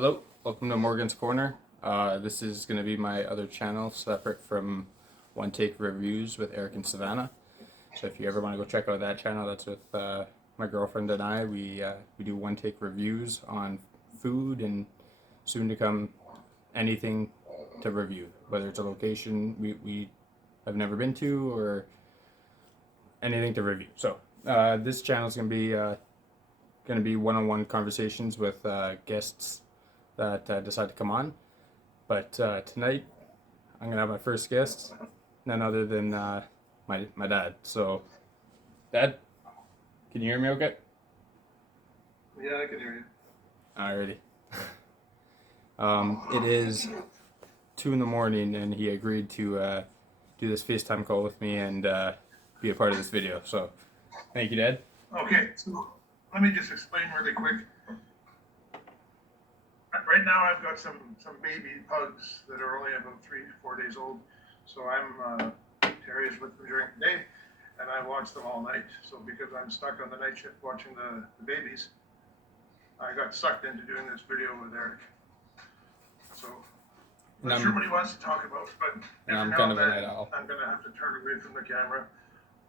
Hello, welcome to Morgan's Corner. This is going to be my other channel separate from One Take Reviews with Eric and Savannah. So if you ever want to go check out that channel, that's with my girlfriend and I. We do one take reviews on food and soon to come anything to review, whether it's a location we have never been to or anything to review. So this channel is going to be one-on-one conversations with guests that decide to come on. But tonight, I'm gonna have my first guest, none other than my dad. So, Dad, can you hear me? Okay. Yeah, I can hear you. Alrighty. It is 2 a.m. and he agreed to do this FaceTime call with me and be a part of this video. So, thank you, Dad. Okay, so let me just explain really quick. Right now, I've got some baby pugs that are only about 3-4 days old. So I'm Terry's with them during the day, and I watch them all night. So because I'm stuck on the night shift watching the babies, I got sucked into doing this video with Eric. So I'm not sure what he wants to talk about, but I'm kind of a night owl. I'm gonna have to turn away from the camera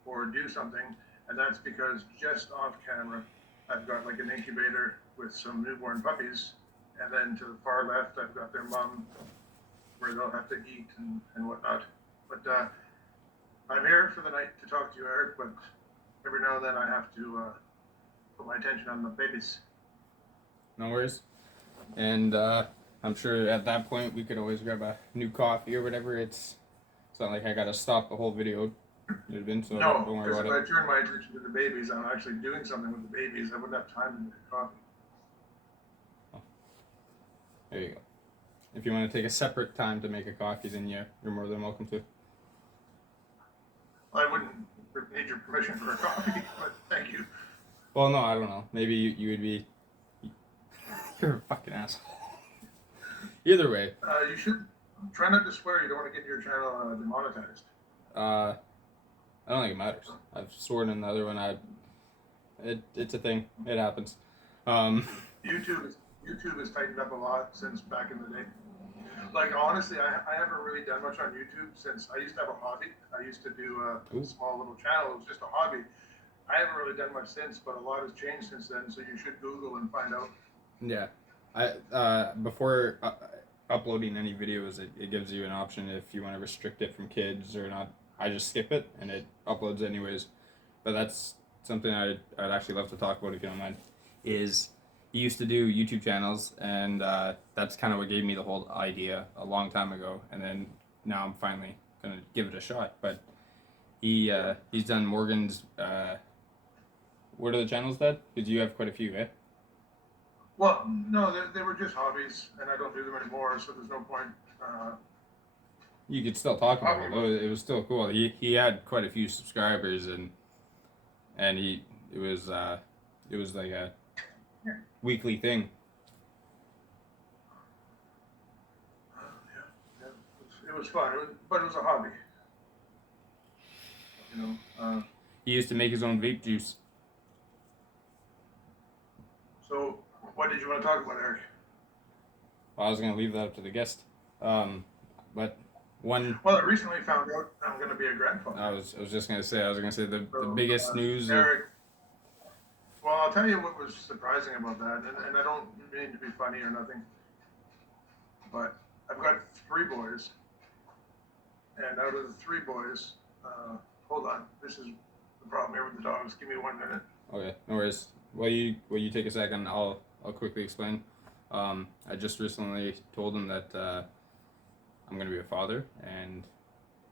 or do something, and that's because just off camera, I've got like an incubator with some newborn puppies. And then to the far left, I've got their mom, where they'll have to eat and whatnot. But I'm here for the night to talk to you, Eric, but every now and then I have to put my attention on the babies. No worries. And I'm sure at that point we could always grab a new coffee or whatever. It's not like I gotta stop the whole video. No, because if I turn my attention to the babies, I'm actually doing something with the babies. I wouldn't have time to make a coffee. There you go. If you want to take a separate time to make a coffee, then yeah, you're more than welcome to. I wouldn't need your permission for a coffee, but thank you. Well, no, I don't know. Maybe you would be. You're a fucking asshole. Either way. You should try not to swear. You don't want to get your channel demonetized. I don't think it matters. I've sworn in the other one. It's a thing. It happens. YouTube has tightened up a lot since back in the day. Like, honestly, I haven't really done much on YouTube since I used to have a hobby. I used to do a small little channel. It was just a hobby. I haven't really done much since, but a lot has changed since then, so you should Google and find out. Yeah. Before uploading any videos, it gives you an option if you want to restrict it from kids or not. I just skip it, and it uploads anyways. But that's something I'd actually love to talk about if you don't mind. Is he used to do YouTube channels, and that's kind of what gave me the whole idea a long time ago. And then now I'm finally gonna give it a shot. But he's done Morgan's. What are the channels, Dad? Because you have quite a few, eh? Well, no, they were just hobbies, and I don't do them anymore, so there's no point. You could still talk about it though. It was still cool. He had quite a few subscribers, and it was like a weekly thing. It was fun, but it was a hobby. You know. He used to make his own vape juice. So, what did you want to talk about, Eric? Well, I was going to leave that up to the guest. But one. Well, I recently found out I'm going to be a grandfather. I was just going to say. The biggest news. Eric. Well, I'll tell you what was surprising about that, and I don't mean to be funny or nothing, but I've got 3 boys, and out of the 3 boys, hold on, this is the problem here with the dogs. Give me 1 minute. Okay, no worries. While you take a second, I'll quickly explain. I just recently told him that I'm going to be a father, and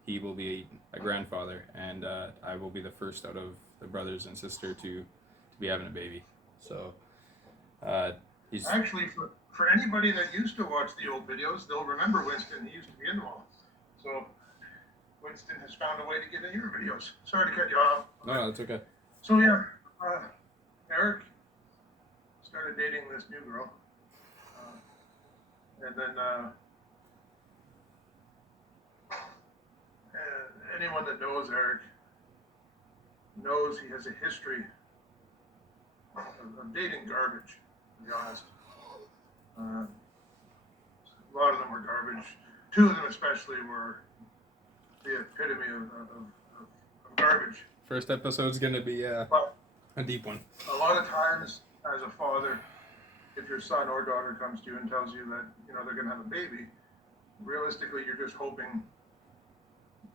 he will be a grandfather, and I will be the first out of the brothers and sister to be having a baby. So he's actually for anybody that used to watch the old videos, they'll remember Winston. He used to be in them all. So Winston has found a way to get in your videos. Sorry to cut you off. No, that's okay. So yeah, Eric started dating this new girl, and then anyone that knows Eric knows he has a history of dating garbage, to be honest. a lot of them were garbage. Two of them especially were the epitome of garbage. First episode's gonna be But a deep one. a lot of times, as a father, if your son or daughter comes to you and tells you that they're going to have a baby, realistically, you're just hoping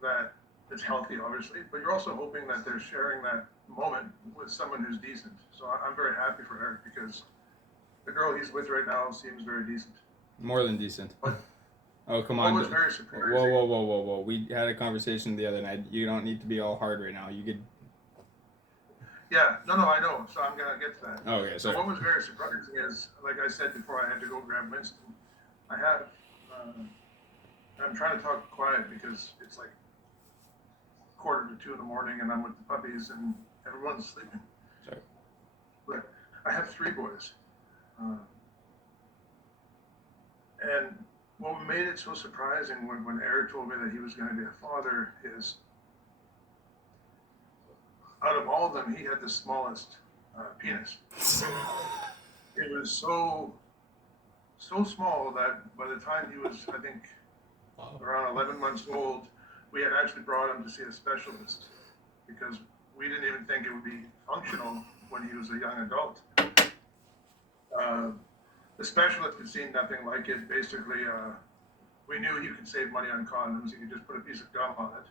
that it's healthy, obviously, but you're also hoping that they're sharing that moment with someone who's decent. So I'm very happy for Eric because the girl he's with right now seems very decent. More than decent. But oh, come what on. was very surprising. Whoa. We had a conversation the other night. You don't need to be all hard right now. You could. Yeah, no, I know. So I'm gonna get to that. Oh, okay, So sorry. what was very surprising is, like I said before, I had to go grab Winston. I have. I'm trying to talk quiet because it's like 1:45 in the morning, and I'm with the puppies, and everyone's sleeping. Sorry. But I have 3 boys, and what made it so surprising when Eric told me that he was going to be a father is, out of all of them, he had the smallest penis. It was so small that by the time he was, I think, around 11 months old, we had actually brought him to see a specialist because we didn't even think it would be functional when he was a young adult. The specialist had seen nothing like it. Basically, we knew he could save money on condoms. He could just put a piece of gum on it.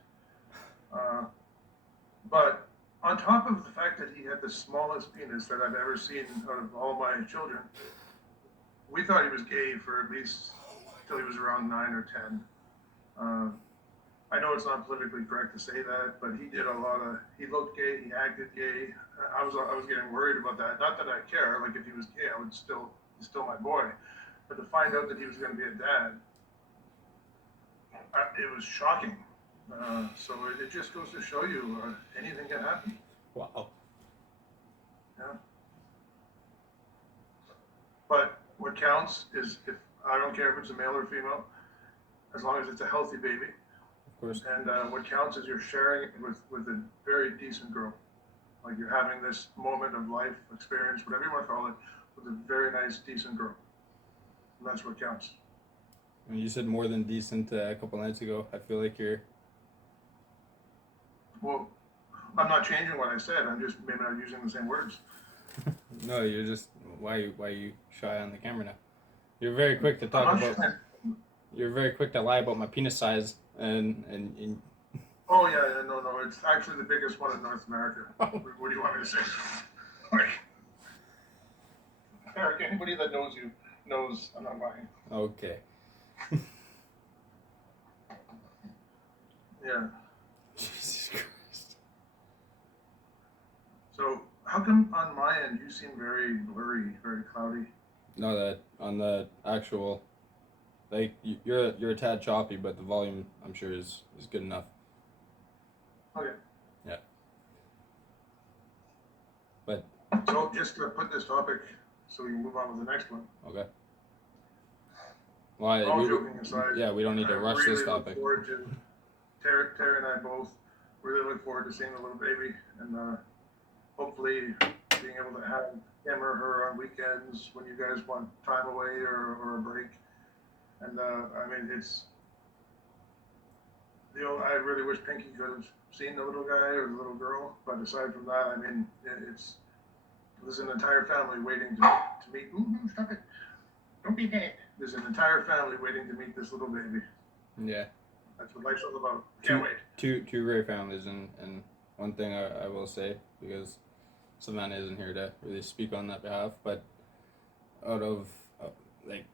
But on top of the fact that he had the smallest penis that I've ever seen out of all my children, we thought he was gay for at least till he was around 9 or 10. I know it's not politically correct to say that, but he did he looked gay, he acted gay. I was getting worried about that. Not that I care, like if he was gay, he's still my boy. But to find out that he was going to be a dad, it was shocking. So it just goes to show you anything can happen. Wow. Yeah. But what counts is I don't care if it's a male or female, as long as it's a healthy baby. Of course. And what counts is you're sharing it with a very decent girl. Like you're having this moment of life experience, whatever you want to call it, with a very nice, decent girl. And that's what counts. When you said more than decent a couple nights ago, I feel like you're. Well, I'm not changing what I said. I'm just maybe not using the same words. No, you're just. Why you shy on the camera now? You're very quick to talk about. You're very quick to lie about my penis size and. Oh yeah, no. It's actually the biggest one in North America. What do you want me to say? Eric, anybody that knows you knows I'm not lying. Okay. Yeah. Jesus Christ. So how come on my end you seem very blurry, very cloudy? No, that on the actual, like you're a tad choppy, but the volume I'm sure is good enough. Okay. Yeah. But. So just to put this topic, so we can move on with the next one. Okay. Well, All joking aside, yeah, we don't need to rush really this topic. Look forward to Terry and I both really look forward to seeing the little baby and hopefully being able to have him or her on weekends when you guys want time away or a break. And I mean, I really wish Pinky could have seen the little guy or the little girl, but aside from that, I mean, there's an entire family waiting to meet. Ooh, stop it! Don't be bad. There's an entire family waiting to meet this little baby. Yeah. That's what life's all about. Can't wait. Two great families, and one thing I will say, because Savannah isn't here to really speak on that behalf, but out of like,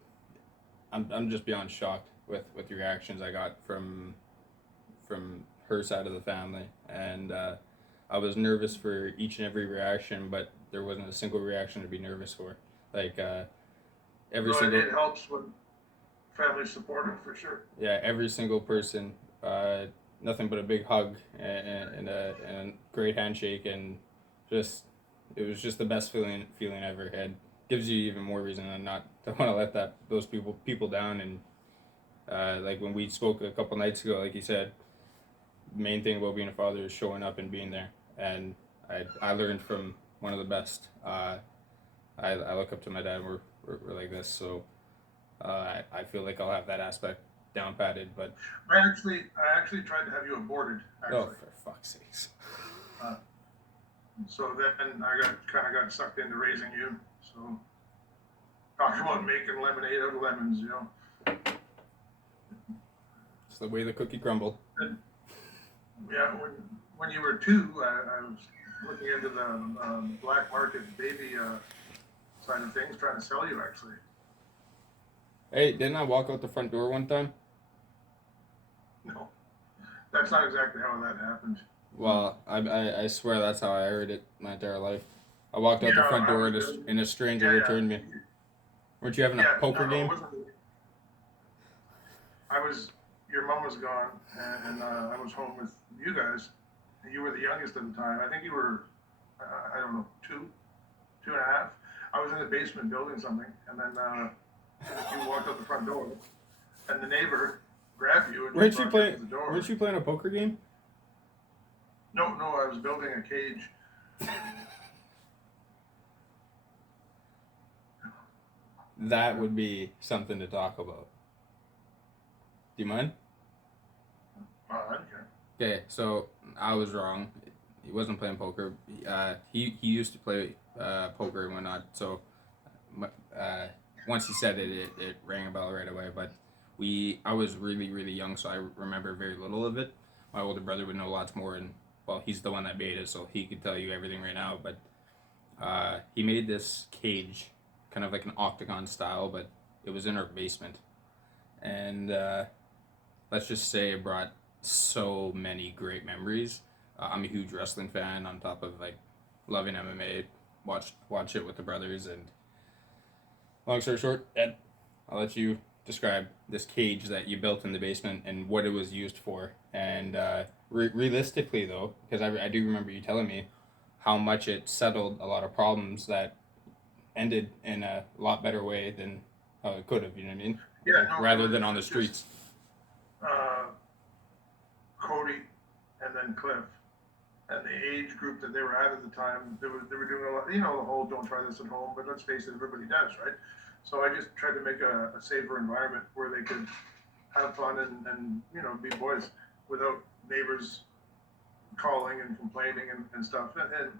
I'm just beyond shocked with the reactions I got from her side of the family, and I was nervous for each and every reaction, but there wasn't a single reaction to be nervous for. Like every single. It helps when families support it for sure. Yeah, every single person, nothing but a big hug and a great handshake, and just it was just the best feeling I ever had. Gives you even more reason to not to want to let those people down. And like when we spoke a couple nights ago, like you said, the main thing about being a father is showing up and being there. And I learned from one of the best. I look up to my dad. We're like this, so I feel like I'll have that aspect down patted, but I actually tried to have you aborted, oh, actually. for fuck's sakes. Uh, so then I got sucked into raising you. So talk about making lemonade out of lemons, you know. It's the way the cookie crumbled. And, yeah, when you were two, I was looking into the black market baby side of things, trying to sell you actually. Hey, didn't I walk out the front door one time? No, that's not exactly how that happened. Well, I swear that's how I heard it my entire life. I walked out the Yeah, front I door was. and a stranger Yeah, returned me. Weren't you having a yeah. poker No, it game? wasn't. I was. Your mom was gone, and I was home with you guys. You were the youngest at the time. I think you were. I don't know, two and a half. I was in the basement building something, and then you walked out the front door, and the neighbor grabbed you and Weren't just you brought you to playing? the door. Weren't you playing a poker game? No, no, I was building a cage. That would be something to talk about. Do you mind? I don't care. Okay, so I was wrong. He wasn't playing poker. He used to play poker and whatnot. So once he said it rang a bell right away. But I was really young, so I remember very little of it. My older brother would know lots more, and well, he's the one that made it, so he could tell you everything right now. But he made this cage, kind of like an octagon style, but it was in our basement, and let's just say it brought so many great memories. I'm a huge wrestling fan. On top of like loving MMA, watch it with the brothers. And long story short, Ed, I'll let you describe this cage that you built in the basement and what it was used for. And realistically, though, because I do remember you telling me how much it settled a lot of problems that ended in a lot better way than it could have. You know what I mean? Yeah, Like, no, rather it than on was the streets. uh, Cody and then Cliff and the age group that they were at the time, they were doing a lot, you know, the whole don't try this at home, but let's face it, everybody does, right? So I just tried to make a safer environment where they could have fun and you know, be boys without neighbors calling and complaining and stuff. And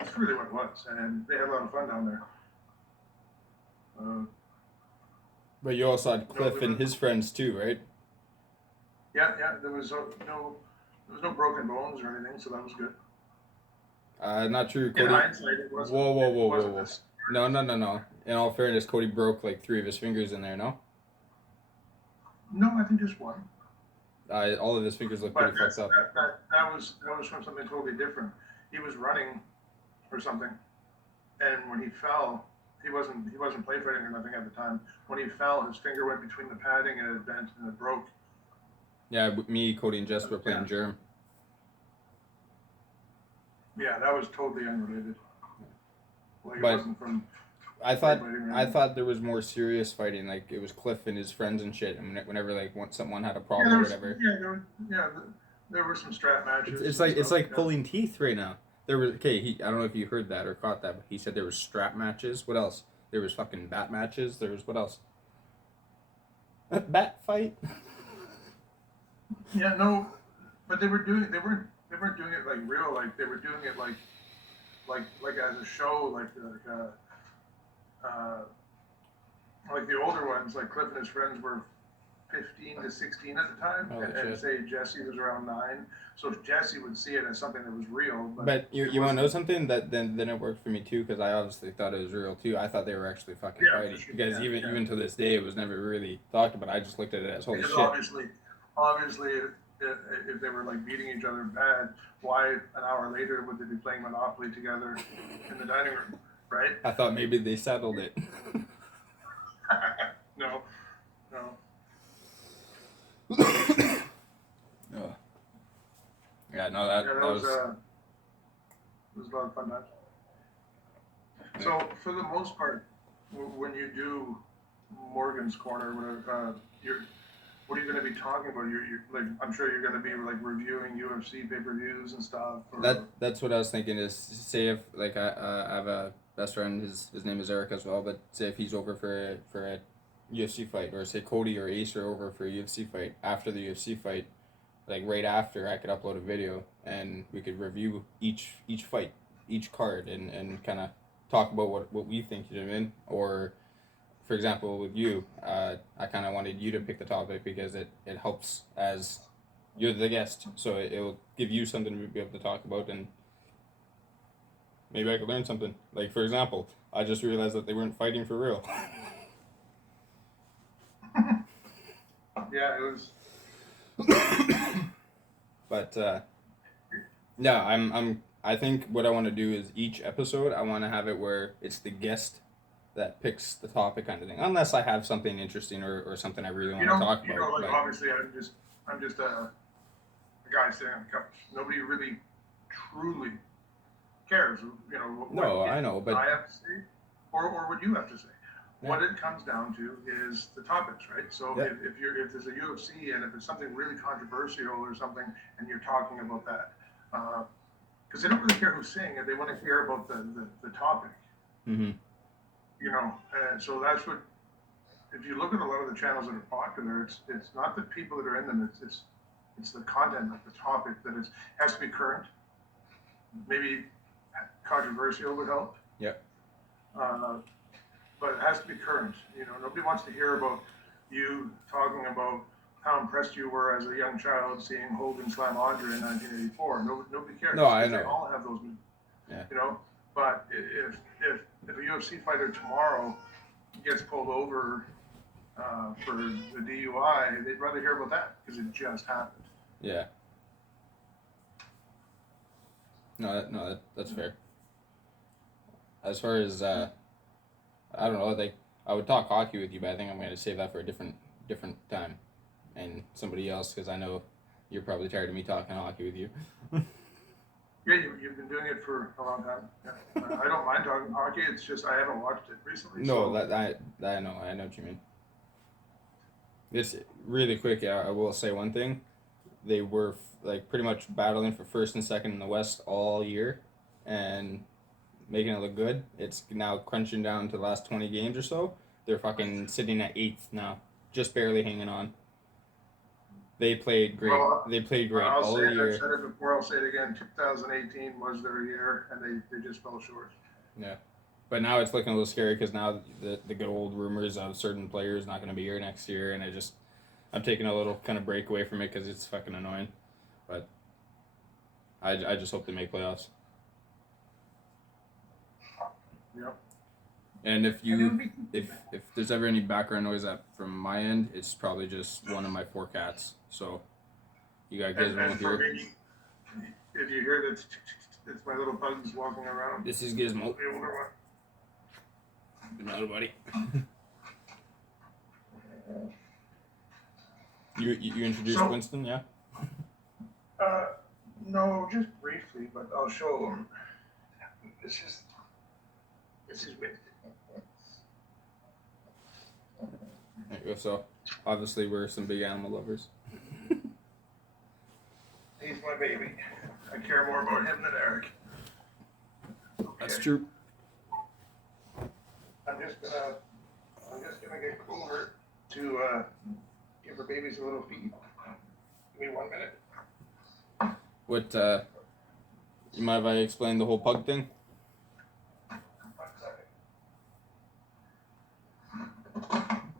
it's really what it was. And they had a lot of fun down there. Uh, But you also had Cliff there and his friends too, right? yeah, yeah, there was no broken bones or anything, so that was good. Not true. In Cody. hindsight, it wasn't. Whoa, It wasn't whoa. this. No. In all fairness, Cody broke like 3 of his fingers in there. No, No, I think just one. all of his fingers look But pretty fucked up. that was from something totally different. He was running or something, and when he fell, he wasn't play fighting or nothing at the time. When he fell, his finger went between the padding and it bent and it broke. Yeah, me, Cody, and Jess were playing Yeah. Germ. Yeah, that was totally unrelated. Like it But wasn't from I play thought fighting or I anything. thought there was more serious fighting. Like it was Cliff and his friends and shit. And whenever like someone had a Yeah, problem there or was whatever, there were some strap matches. it's And like it's stuff. like Yeah. pulling teeth right now. There was I don't know if you heard that or caught that, but he said there was strap matches. What else? There was fucking bat matches. There was what else? Bat fight. Yeah, no, but they weren't doing it like real, like they were doing it like as a show, like the older ones, like Cliff and his friends were 15 to 16 at the time, Holy and shit. say Jesse was around 9. So Jesse would see it as something that was real, But you it you want to know wasn't. something that then it worked for me too because I obviously thought it was real too. I thought they were actually fucking Yeah, for fighting sure. because Yeah, yeah. even to this day it was never really talked about. I just looked at it as holy Because shit. obviously, if they were like beating each other bad, why an hour later would they be playing Monopoly together in the dining room, right? I thought maybe they settled it. No, no. Oh. Yeah, no, that Yeah, that that was was it was a lot of fun times. So for the most part, when you do Morgan's Corner, whatever, what are you going to be talking about? You're like, I'm sure you're going to be like reviewing UFC pay-per-views and stuff. Or, that's what I was thinking is say if like I have a best friend his name is Eric as well, but say if he's over for a UFC fight, or say Cody or Ace are over for a UFC fight, after the UFC fight, like right after, I could upload a video and we could review each fight, each card, and kind of talk about what we think, you know what I mean? Or for example, with you, I kind of wanted you to pick the topic because it helps as you're the guest, so it will give you something to be able to talk about, and maybe I could learn something. Like for example, I just realized that they weren't fighting for real. Yeah, it was. But yeah, I think what I want to do is each episode I want to have it where it's the guest that picks the topic kind of thing, unless I have something interesting or something I really want to talk You about. know, like obviously, I'm just a guy sitting on the couch. Nobody really, truly cares. You know No, I know, but I have to say, or what you have to say. Yeah. What it comes down to is the topics, right? So Yeah. if there's a UFC and if it's something really controversial or something, and you're talking about that, because they don't really care who's saying it, they want to hear about the topic. Mm-hmm. You know, and so that's what. If you look at a lot of the channels that are popular, it's not the people that are in them. It's the content of the topic that has to be current. Maybe controversial would help. Yep. But it has to be current. You know, nobody wants to hear about you talking about how impressed you were as a young child seeing Hogan slam Andre in 1984. Nobody cares. No, I know. They all have those. Yeah. You know, but if a UFC fighter tomorrow gets pulled over for the DUI, they'd rather hear about that because it just happened. Yeah. No, that's fair. As far as I don't know, like I would talk hockey with you, but I think I'm going to save that for a different time, and somebody else, because I know you're probably tired of me talking hockey with you. Yeah, you've been doing it for a long time. Yeah. I don't mind talking hockey. It's just I haven't watched it recently. No, so. I know what you mean. It's really quick. I will say one thing: they were like pretty much battling for first and second in the West all year, and making it look good. It's now crunching down to the last 20 games or so. They're fucking sitting at 8th now, just barely hanging on. They played great. Well, they played great all year. I've said it before. I'll say it again. 2018 was their year, and they just fell short. Yeah, but now it's looking a little scary because now the good old rumors of certain players not going to be here next year, and I'm taking a little kind of break away from it because it's fucking annoying. But I just hope they make playoffs. Yep. And if there's ever any background noise from my end, it's probably just one of my 4 cats. So you got Gizmo And for here. me, if you hear that, it's my little bugs walking around. This is Gizmo. The older one. Another buddy. You introduced Winston, yeah? No, just briefly, but I'll show him. This is Winston. There you go. So obviously we're some big animal lovers. He's my baby. I care more about him than Eric. Okay. That's true. I'm just gonna get Cooler to give her babies a little feed. Give me 1 minute. What you mind if I explain the whole pug thing? 1 second.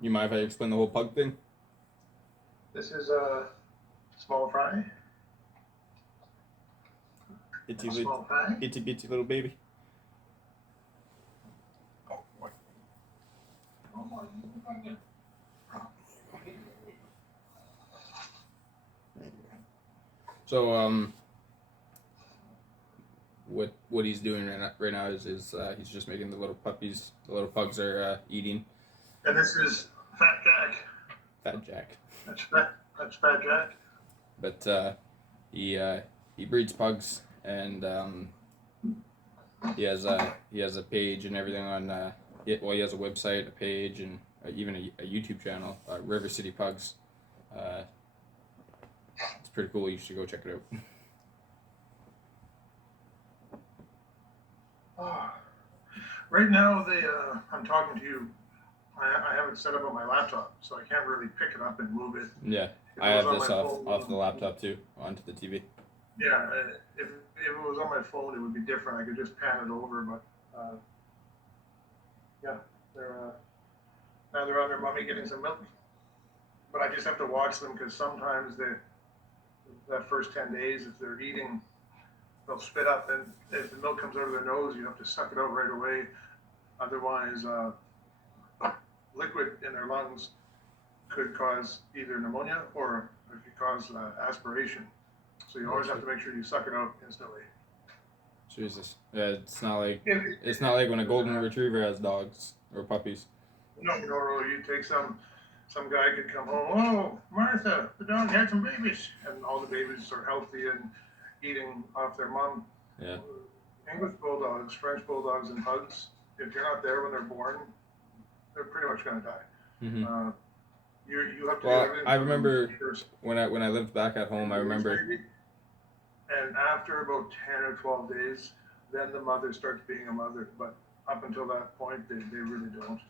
You mind if I explain the whole pug thing? This is a small fry. Itty bitty little baby. Oh boy. So what he's doing right now is he's just making the little puppies. The little pugs are eating. And this is Fat Jack. Fat Jack. That's Fat Jack. But he breeds pugs, and he has a page and everything on. He has a website, a page, and even a YouTube channel, River City Pugs. It's pretty cool. You should go check it out. Right now, I'm talking to you. I have it set up on my laptop, so I can't really pick it up and move it. Yeah, If I it was have on this my off the phone, laptop too, onto the TV. yeah, if it was on my phone, it would be different. I could just pan it over, but yeah, they're now they're on their mummy getting some milk. But I just have to watch them because sometimes that first 10 days, if they're eating, they'll spit up, and if the milk comes out of their nose, you have to suck it out right away. Otherwise, liquid in their lungs could cause either pneumonia or it could cause aspiration. So you always have to make sure you suck it out instantly. Jesus. Yeah, it's not like If when a golden retriever has dogs or puppies. No, you take some guy could come home. Oh, Martha, the dog had some babies, and all the babies are healthy and eating off their mom. Yeah. English bulldogs, French bulldogs, and pugs. If you're not there when they're born, they're pretty much going to die. Mm-hmm. You have to. Well, do everything I remember first. when I lived back at home. I remember. And after about 10 or 12 days, then the mother starts being a mother. But up until that point, they really don't.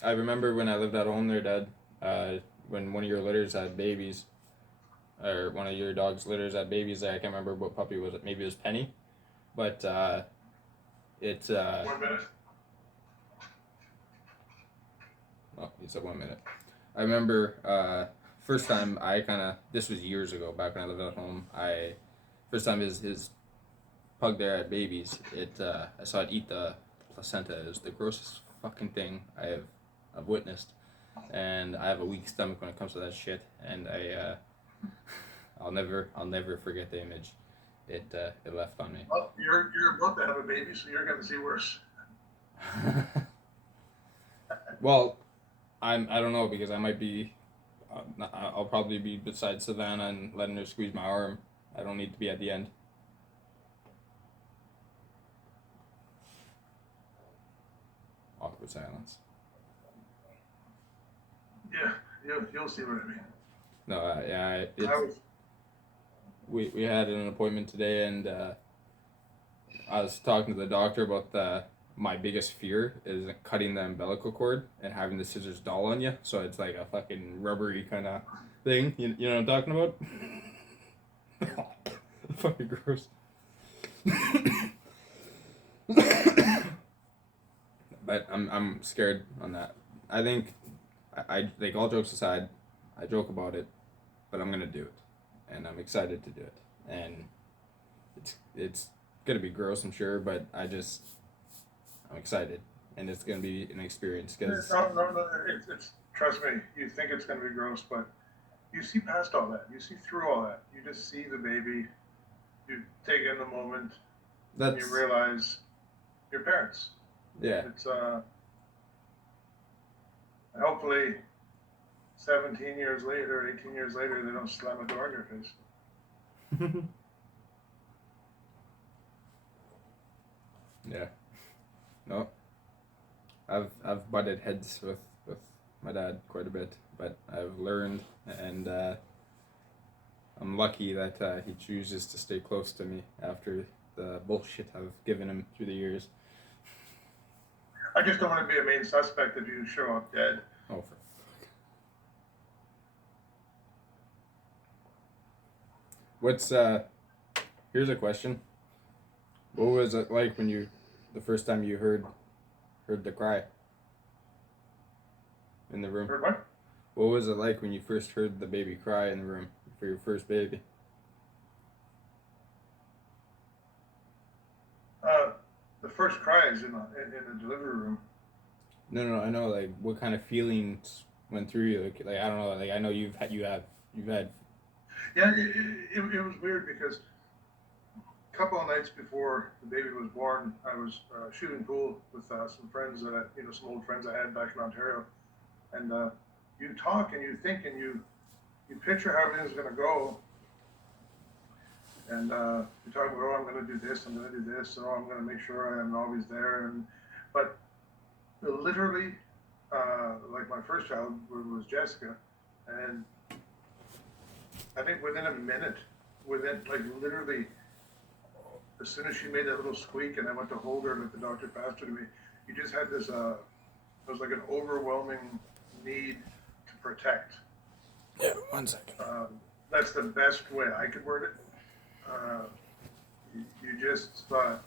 I remember when I lived at home there, Dad, when one of your litters had babies, or one of your dog's litters had babies. I can't remember what puppy was it. Maybe it was Penny, but it. 1 minute. Oh, you said 1 minute. I remember first time this was years ago, back when I lived at home. First time his pug there had babies. I saw it eat the placenta. It was the grossest fucking thing I've witnessed, and I have a weak stomach when it comes to that shit. And I'll never forget the image it left on me. Well, you're about to have a baby, so you're going to see worse. Well, I don't know, because I might be. I'll probably be beside Savannah and letting her squeeze my arm. I don't need to be at the end. Awkward silence. Yeah, you'll see what I mean. No, yeah, we had an appointment today, and I was talking to the doctor about my biggest fear is cutting the umbilical cord and having the scissors dull on you, so it's like a fucking rubbery kind of thing. You know what I'm talking about? Fucking gross. But I'm scared on that. I think I like, all jokes aside, I joke about it, but I'm gonna do it, and I'm excited to do it, and it's gonna be gross, I'm sure, but I'm excited, and it's gonna be an experience. Cause No, it's trust me. You think it's going to be gross, but you see past all that. You see through all that. You just see the baby. You take in the moment. And you realize your parents. Yeah. It's hopefully 17 years later, 18 years later, they don't slam a door in your face. Yeah. No. I've butted heads with my dad quite a bit, but I've learned, and I'm lucky that he chooses to stay close to me after the bullshit I've given him through the years. I just don't want to be a main suspect if you show up dead. Oh, for fuck. What's here's a question. What was it like when the first time you heard the cry in the room? Heard what? What was it like when you first heard the baby cry in the room for your first baby? The first cry is in the delivery room. No, I know, like, what kind of feelings went through you? Like I don't know, like, I know you've had. Yeah, it was weird because a couple of nights before the baby was born, I was shooting pool with some friends some old friends I had back in Ontario, and you talk and you think and you picture how everything's going to go, and you talk about, oh, I'm going to do this, oh, I'm going to make sure I'm always there, but literally, like my first child was Jessica, and I think within a minute, like literally, as soon as she made that little squeak and I went to hold her, like the doctor passed her to me, you just had this, it was like an overwhelming need protect. Yeah, 1 second. That's the best way I could word it. You just thought,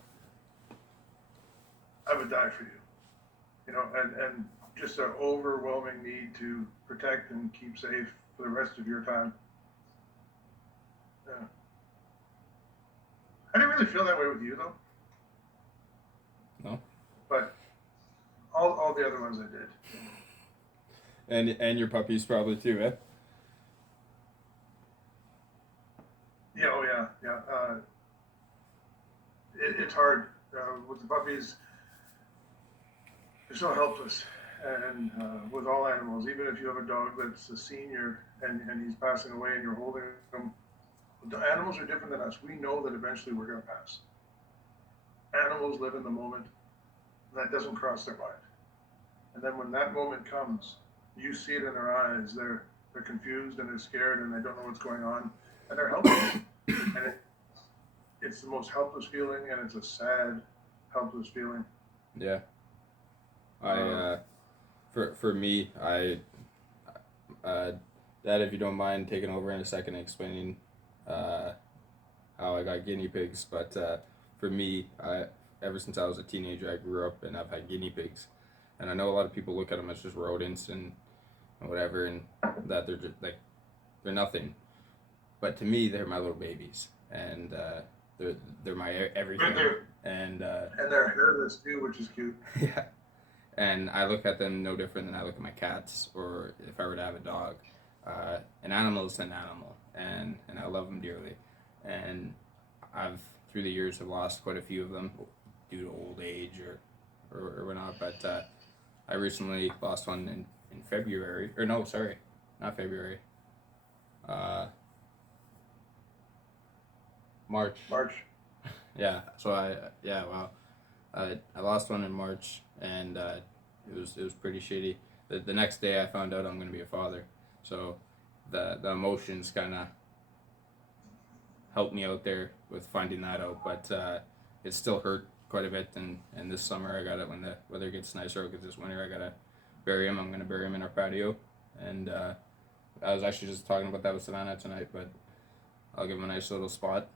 I would die for you, you know, and just an overwhelming need to protect and keep safe for the rest of your time. Yeah. I didn't really feel that way with you though. No. But all the other ones I did. And your puppies probably too, eh? Yeah, oh yeah. It's hard with the puppies. They're so helpless, and with all animals, even if you have a dog that's a senior and he's passing away and you're holding him, the animals are different than us. We know that eventually we're going to pass. Animals live in the moment. That doesn't cross their mind. And then when that moment comes, you see it in their eyes. They're confused and they're scared and they don't know what's going on, and they're helpless. And it's the most helpless feeling, and it's a sad, helpless feeling. Yeah. For me, Dad, if you don't mind taking over in a second and explaining how I got guinea pigs, but for me, ever since I was a teenager, I grew up and I've had guinea pigs, and I know a lot of people look at them as just rodents and whatever, and that they're just like they're nothing, but to me, they're my little babies, and they're my everything, and they're hairless too, which is cute. yeah. And I look at them no different than I look at my cats, or if I were to have a dog. An animal is an animal, and I love them dearly. And I've, through the years, have lost quite a few of them due to old age or whatnot. But I recently lost one in February. Or no, sorry, not February. March. Yeah, so I lost one in March, and it was pretty shitty. The next day I found out I'm gonna be a father, so the emotions kind of helped me out there with finding that out, but it still hurt quite a bit. And this summer I got it when the weather gets nicer, because this winter I gotta bury him. I'm gonna bury him in our patio, and I was actually just talking about that with Savannah tonight, but I'll give him a nice little spot.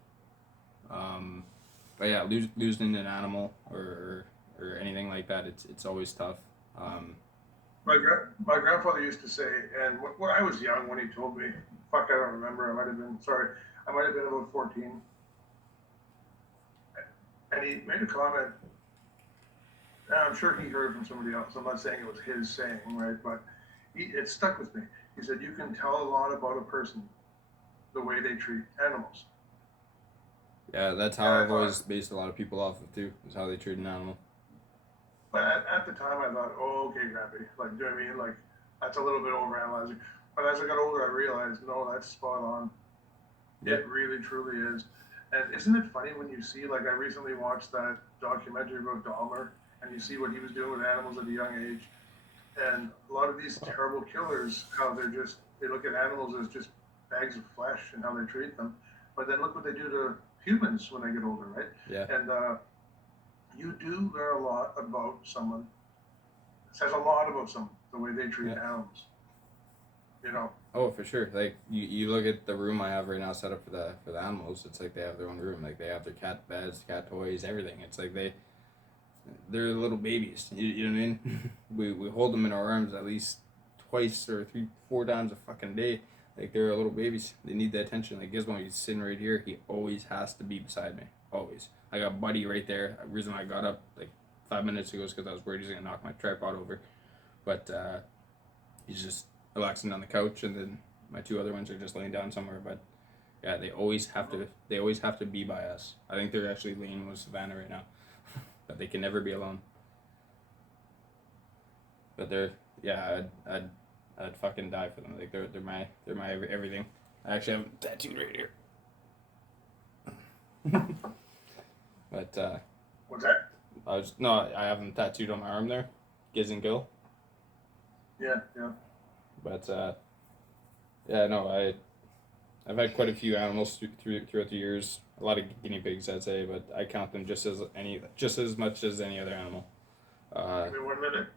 But yeah, losing an animal or anything like that, it's always tough. My grandfather used to say, and when I was young, when he told me, fuck, I don't remember. I might have been about 14. And he made a comment, and I'm sure he heard it from somebody else. I'm not saying it was his saying, right? But it stuck with me. He said, you can tell a lot about a person the way they treat animals. Yeah, that's how I've always based a lot of people off of too, is how they treat an animal. But at the time I thought, oh, okay, Grampy. Like, do you know what I mean? Like, that's a little bit overanalyzing. But as I got older, I realized, no, that's spot on. Yeah. It really, truly is. And isn't it funny when you see, like, I recently watched that documentary about Dahmer, and you see what he was doing with animals at a young age. And a lot of these terrible killers, how they look at animals as just bags of flesh and how they treat them. But then look what they do to humans when they get older, right? Yeah. And you do learn a lot about someone. It says a lot about someone, the way they treat animals. You know. Oh, for sure. Like you look at the room I have right now set up for the animals. It's like they have their own room. Like they have their cat beds, cat toys, everything. It's like they're little babies. You know what I mean? we hold them in our arms at least twice or 3-4 times a fucking day. Like they're little babies. They need the attention. Like Gizmo, he's sitting right here. He always has to be beside me. Always. I got Buddy right there. The reason I got up like 5 minutes ago is because I was worried he's gonna knock my tripod over. But he's just relaxing on the couch, and then my two other ones are just laying down somewhere. But yeah, they always have to be by us. I think they're actually laying with Savannah right now, but they can never be alone. But I'd fucking die for them. Like they're my everything. I actually have them tattooed right here. But what's that? I have them tattooed on my arm there, Giz and Gil. Yeah. But I've had quite a few animals throughout the years. A lot of guinea pigs, I'd say, but I count them just as much as any other animal. Give me 1 minute.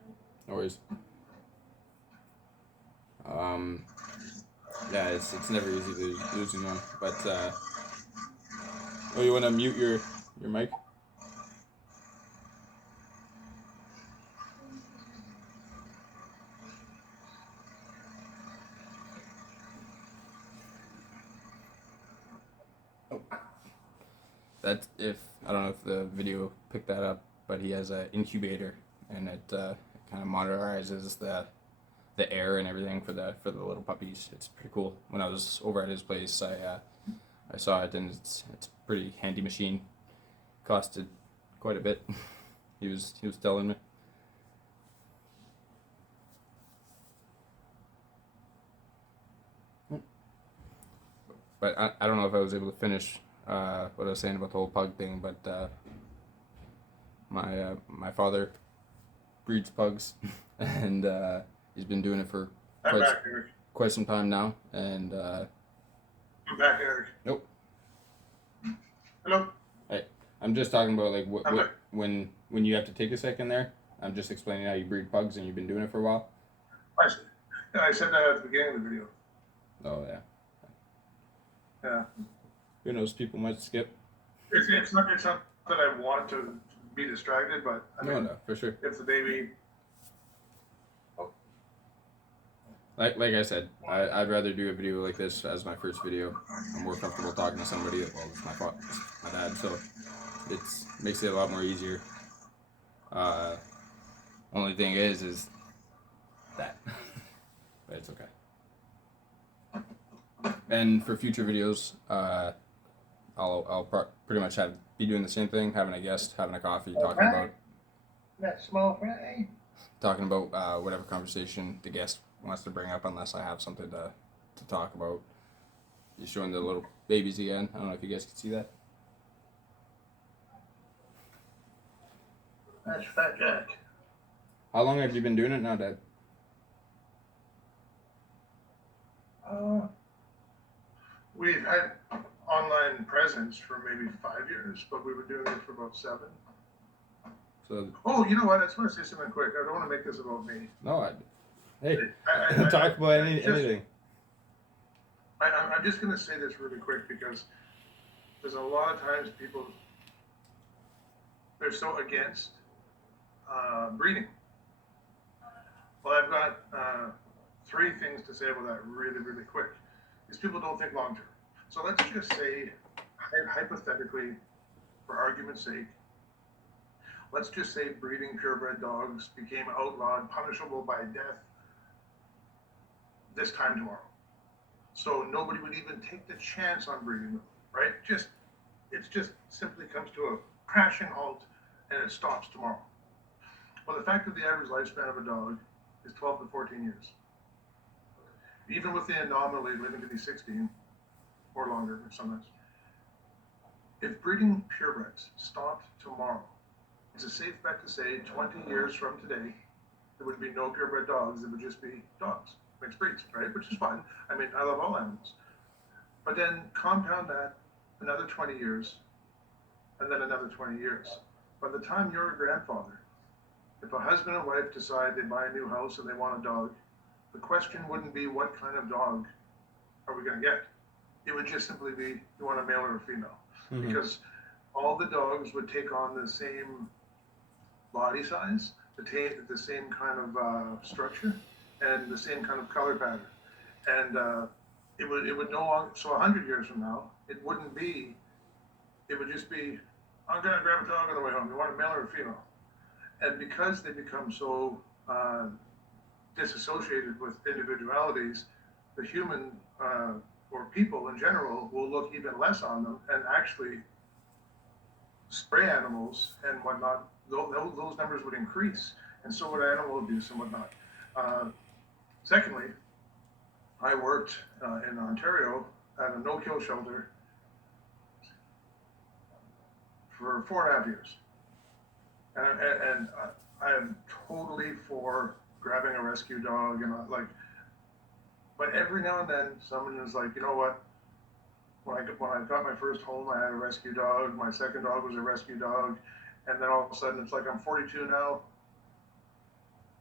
No worries. Yeah, it's never easy losing one. But oh, you want to mute your mic? Oh, that's if I don't know if the video picked that up, but he has an incubator, and it kind of monitorizes the air and everything for the little puppies. It's pretty cool. When I was over at his place, I saw it, and it's a pretty handy machine. Costed quite a bit. He was telling me. But I don't know if I was able to finish what I was saying about the whole pug thing. But my father breeds pugs, and he's been doing it for I'm back, Eric. quite some time now. And I'm back, Eric. nope. Hello. Hey, I'm just talking about like when you have to take a second there. I'm just explaining how you breed pugs, and you've been doing it for a while. I said that at the beginning of the video. Oh yeah. Yeah. Who knows? People might skip. It's not that I want to be distracted, but I mean, No, for sure. if the baby. Like I said, I'd rather do a video like this as my first video. I'm more comfortable talking to somebody. Well, it's my dad, so it makes it a lot more easier. Only thing is that, but it's okay. And for future videos, I'll pretty much be doing the same thing, having a guest, having a coffee, talking about That small fry. whatever conversation the guest wants to bring up, unless I have something to talk about. Just showing the little babies again. I don't know if you guys can see that. That's Fat Jack. How long have you been doing it now, Dad? We've had online presence for maybe 5 years, but we were doing it for about 7. So. Oh, you know what? I just want to say something quick. I don't want to make this about me. No, hey, I talk about anything. I'm just going to say this really quick because there's a lot of times people, they're so against breeding. Well, I've got 3 things to say about that really, really quick. These people don't think long term. So let's just say, hypothetically, for argument's sake, let's just say breeding purebred dogs became outlawed, punishable by death this time tomorrow. So nobody would even take the chance on breeding them, right? It just simply comes to a crashing halt and it stops tomorrow. Well, the fact that the average lifespan of a dog is 12 to 14 years. Even with the anomaly living to be 16 or longer sometimes. If breeding purebreds stopped tomorrow, it's a safe bet to say 20 years from today, there would be no purebred dogs. It would just be dogs, mixed breeds, right? Which is fine. I mean, I love all animals. But then compound that another 20 years, and then another 20 years. By the time you're a grandfather, if a husband and wife decide they buy a new house and they want a dog, the question wouldn't be what kind of dog are we going to get. It would just simply be, you want a male or a female. Mm-hmm. Because all the dogs would take on the same body size, the same kind of structure, and the same kind of color pattern. And it would no longer, so 100 years from now, it would just be, I'm going to grab a dog on the way home. You want a male or a female? And because they become so disassociated with individualities, the human or people in general will look even less on them and actually spray animals and whatnot. Those numbers would increase, and so would animal abuse and whatnot. Secondly, I worked in Ontario at a no-kill shelter for 4.5 years. And I am totally for grabbing a rescue dog and but every now and then someone is like, you know what? When I got my first home, I had a rescue dog. My second dog was a rescue dog, and then all of a sudden it's like I'm 42 now.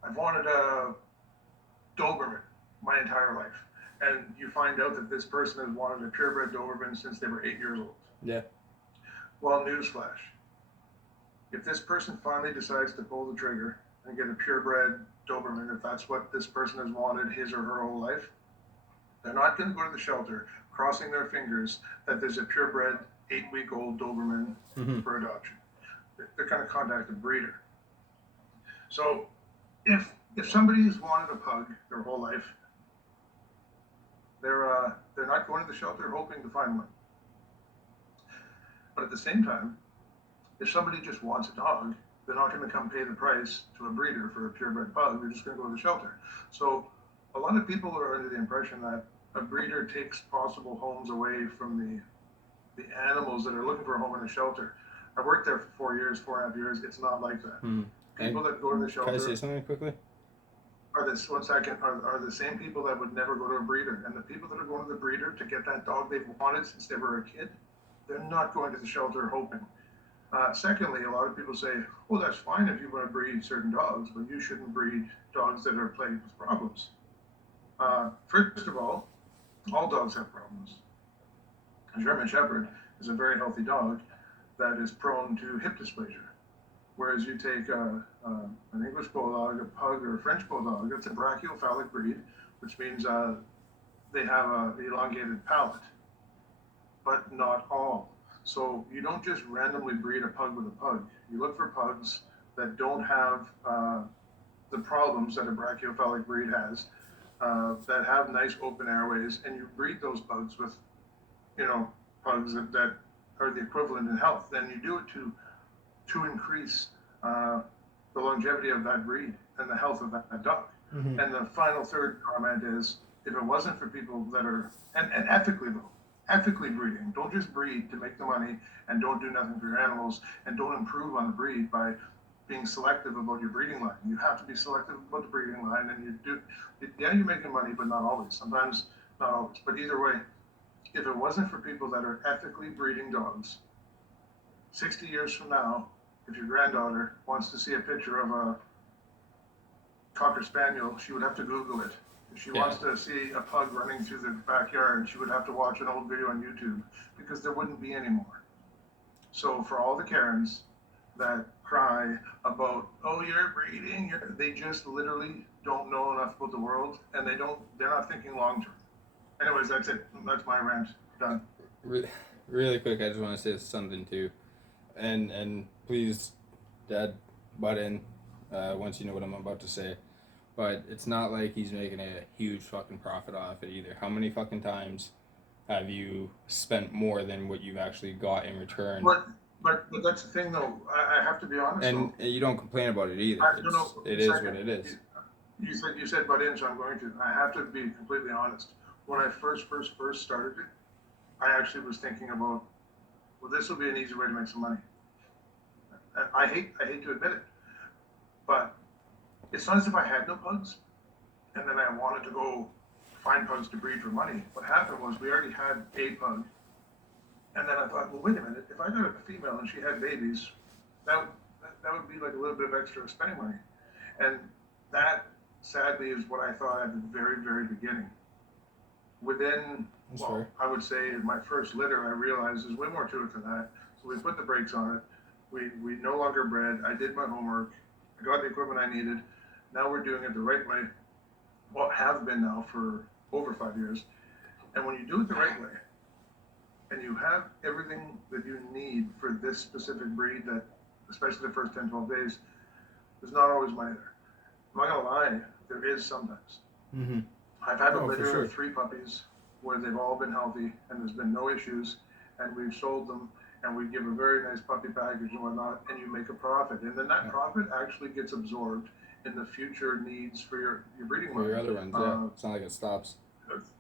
I've wanted a Doberman my entire life. And you find out that this person has wanted a purebred Doberman since they were 8 years old. Yeah. Well, newsflash. If this person finally decides to pull the trigger and get a purebred Doberman, if that's what this person has wanted his or her whole life, they're not going to go to the shelter crossing their fingers that there's a purebred 8-week-old Doberman for adoption. They're going to contact a breeder. So if somebody's wanted a pug their whole life, they're not going to the shelter hoping to find one. But at the same time, if somebody just wants a dog, they're not going to come pay the price to a breeder for a purebred pug. They're just going to go to the shelter. So a lot of people are under the impression that a breeder takes possible homes away from the animals that are looking for a home in a shelter. I worked there for 4.5 years. It's not like that. People that go to the shelter. Can I say something quickly? Are the same people that would never go to a breeder. And the people that are going to the breeder to get that dog they've wanted since they were a kid, they're not going to the shelter hoping. Secondly, a lot of people say, oh, that's fine if you want to breed certain dogs, but you shouldn't breed dogs that are plagued with problems. First of all dogs have problems. A German Shepherd is a very healthy dog that is prone to hip dysplasia. Whereas you take an English Bulldog, a Pug, or a French Bulldog, it's a brachiocephalic breed, which means they have an elongated palate, but not all. So you don't just randomly breed a pug with a pug. You look for pugs that don't have the problems that a brachiocephalic breed has, that have nice open airways, and you breed those pugs with, pugs that are the equivalent in health. Then you do it to increase the longevity of that breed and the health of that dog. And the final third comment is, if it wasn't for people that are, and ethically though, ethically breeding, don't just breed to make the money and don't do nothing for your animals and don't improve on the breed by being selective about your breeding line. You have to be selective about the breeding line, and you're making money, but not always. Sometimes, not always. But either way, if it wasn't for people that are ethically breeding dogs, 60 years from now, if your granddaughter wants to see a picture of a Cocker Spaniel, she would have to Google it. If she wants to see a pug running through the backyard, she would have to watch an old video on YouTube, because there wouldn't be any more. So for all the Karens that cry about, oh, you're breeding, they just literally don't know enough about the world, and they're not thinking long term. Anyways, that's it. That's my rant. Done. Really quick, I just want to say something too, and please, Dad, butt in once you know what I'm about to say. But it's not like he's making a huge fucking profit off it either. How many fucking times have you spent more than what you've actually got in return? But that's the thing, though. I have to be honest. And you don't complain about it either. It is what it is. You said butt in, so I'm going to. I have to be completely honest. When I first started it, I actually was thinking about, well, this will be an easy way to make some money. I hate to admit it, but it's not as if I had no pugs, and then I wanted to go find pugs to breed for money. What happened was we already had a pug, and then I thought, well, wait a minute, if I got a female and she had babies, that would be like a little bit of extra spending money. And that, sadly, is what I thought at the very, very beginning. Within, I would say my first litter, I realized there's way more to it than that. So we put the brakes on it. We no longer bred. I did my homework. I got the equipment I needed. Now we're doing it the right way. Well, have been now for over 5 years. And when you do it the right way, and you have everything that you need for this specific breed, that especially the first 10, 12 days, there's not always money there. I'm not gonna lie, there is sometimes. I've had a litter of 3 puppies where they've all been healthy and there's been no issues, and we've sold them, and we give a very nice puppy package and whatnot, and you make a profit. And then that profit actually gets absorbed in the future needs for your breeding line. For your other ones, yeah. It's not like it stops.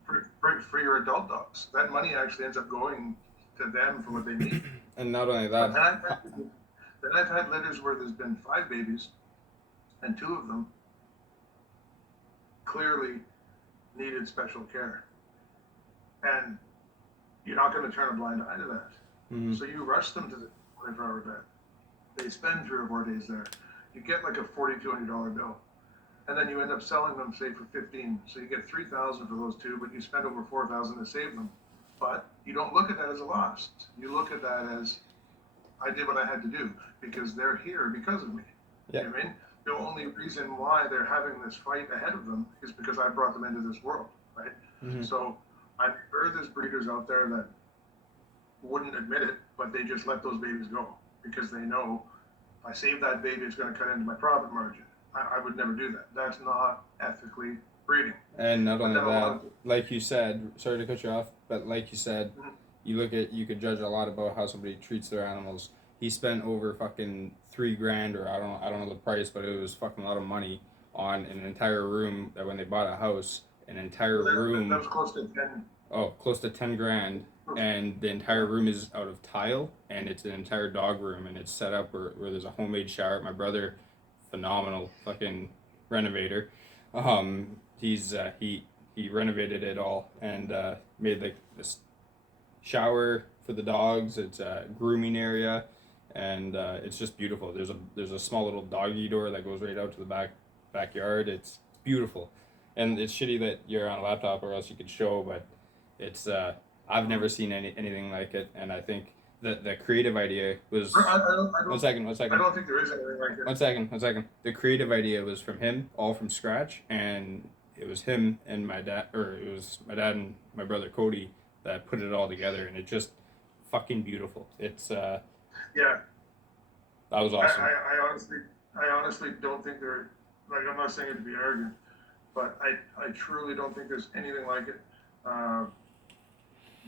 For your adult dogs. That money actually ends up going to them for what they need. And not only that. Then I've had litters where there's been 5 babies, and 2 of them clearly needed special care. And you're not going to turn a blind eye to that. So you rush them to the 24-hour vet. They spend 3 or 4 days there. You get like a $4,200 bill. and then you end up selling them, say, for 15. So you get 3,000 for those two, but you spend over 4,000 to save them. But you don't look at that as a loss. You look at that as, I did what I had to do because they're here because of me. Yeah. You know what I mean? The only reason why they're having this fight ahead of them is because I brought them into this world, right? Mm-hmm. So I'm sure there's breeders out there that wouldn't admit it, but they just let those babies go because they know if I save that baby, it's going to cut into my profit margin. I would never do that. That's not ethically breeding. And not only then a lot that, like you said, sorry to cut you off, but like you said, Mhm. you could judge a lot about how somebody treats their animals. He spent over fucking $3,000, or I don't know the price, but it was fucking a lot of money on an entire room that when they bought a house, an entire That room, was close to 10. close to 10 grand, and the entire room is out of tile, and it's an entire dog room, and it's set up where there's a homemade shower. My brother, phenomenal fucking renovator. He renovated it all and made like this shower for the dogs. It's a grooming area, and it's just beautiful. There's a small little doggy door that goes right out to the backyard. It's beautiful, and it's shitty that you're on a laptop, or else you could show. But it's I've never seen anything like it, and I think the creative idea was. I don't, One second. I don't think there is anything like it. One second. The creative idea was from him, all from scratch, and it was him and my dad, or it was my dad and my brother Cody that put it all together, and it just fucking beautiful. It's Yeah. that was awesome. I honestly don't think there. Like, I'm not saying it to be arrogant, but I truly don't think there's anything like it.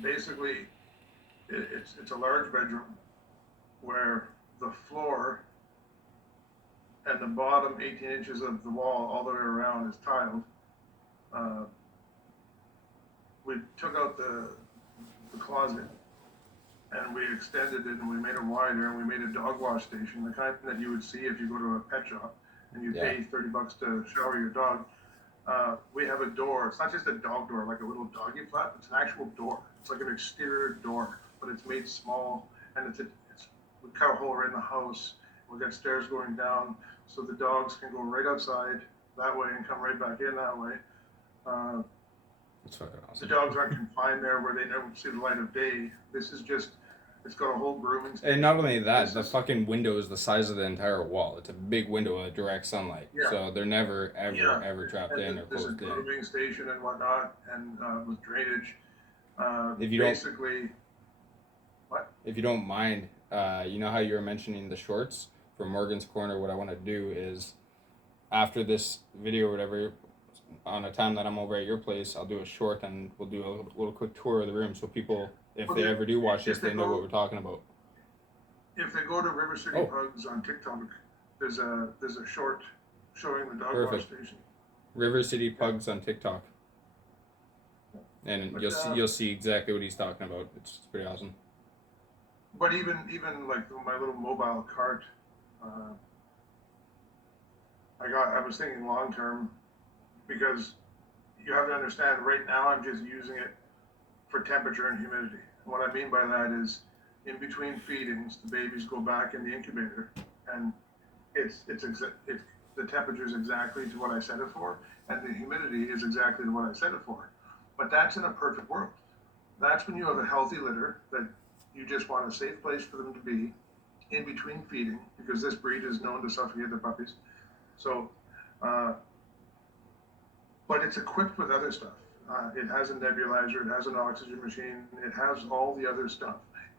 Basically, it's a large bedroom where the floor and the bottom 18 inches of the wall all the way around is tiled. We took out the closet and we extended it and we made it wider and we made a dog wash station, the kind that you would see if you go to a pet shop and you pay $30 to shower your dog. We have a door. It's not just a dog door, like a little doggy flap. It's an actual door. It's like an exterior door, but it's made small, and we cut a hole right in the house. We got stairs going down, so the dogs can go right outside that way and come right back in that way. That's fucking awesome. The dogs aren't confined there where they never see the light of day. This is just, it's got a whole grooming station. And not only that, the fucking window is the size of the entire wall. It's a big window with direct sunlight, so they're never ever trapped in or there's a closed in. grooming station and whatnot, and with drainage. If you basically, if you don't mind, you know how you were mentioning the shorts for Morgan's Corner. What I want to do is, after this video or whatever, on a time that I'm over at your place, I'll do a short and we'll do a little quick tour of the room so people, if they ever do watch this, they know what we're talking about. If they go to River City Pugs on TikTok, there's a short showing the dog wash station. River City Pugs on TikTok, and you'll see exactly what he's talking about. It's pretty awesome. But even like my little mobile cart, I was thinking long term, because you have to understand right now I'm just using it for temperature and humidity. And what I mean by that is, in between feedings, the babies go back in the incubator, and the temperature is exactly to what I set it for, and the humidity is exactly to what I set it for. But that's in a perfect world. That's when you have a healthy litter that you just want a safe place for them to be in between feeding, because this breed is known to suffocate the puppies. So, but it's equipped with other stuff. It has a nebulizer, it has an oxygen machine, it has all the other stuff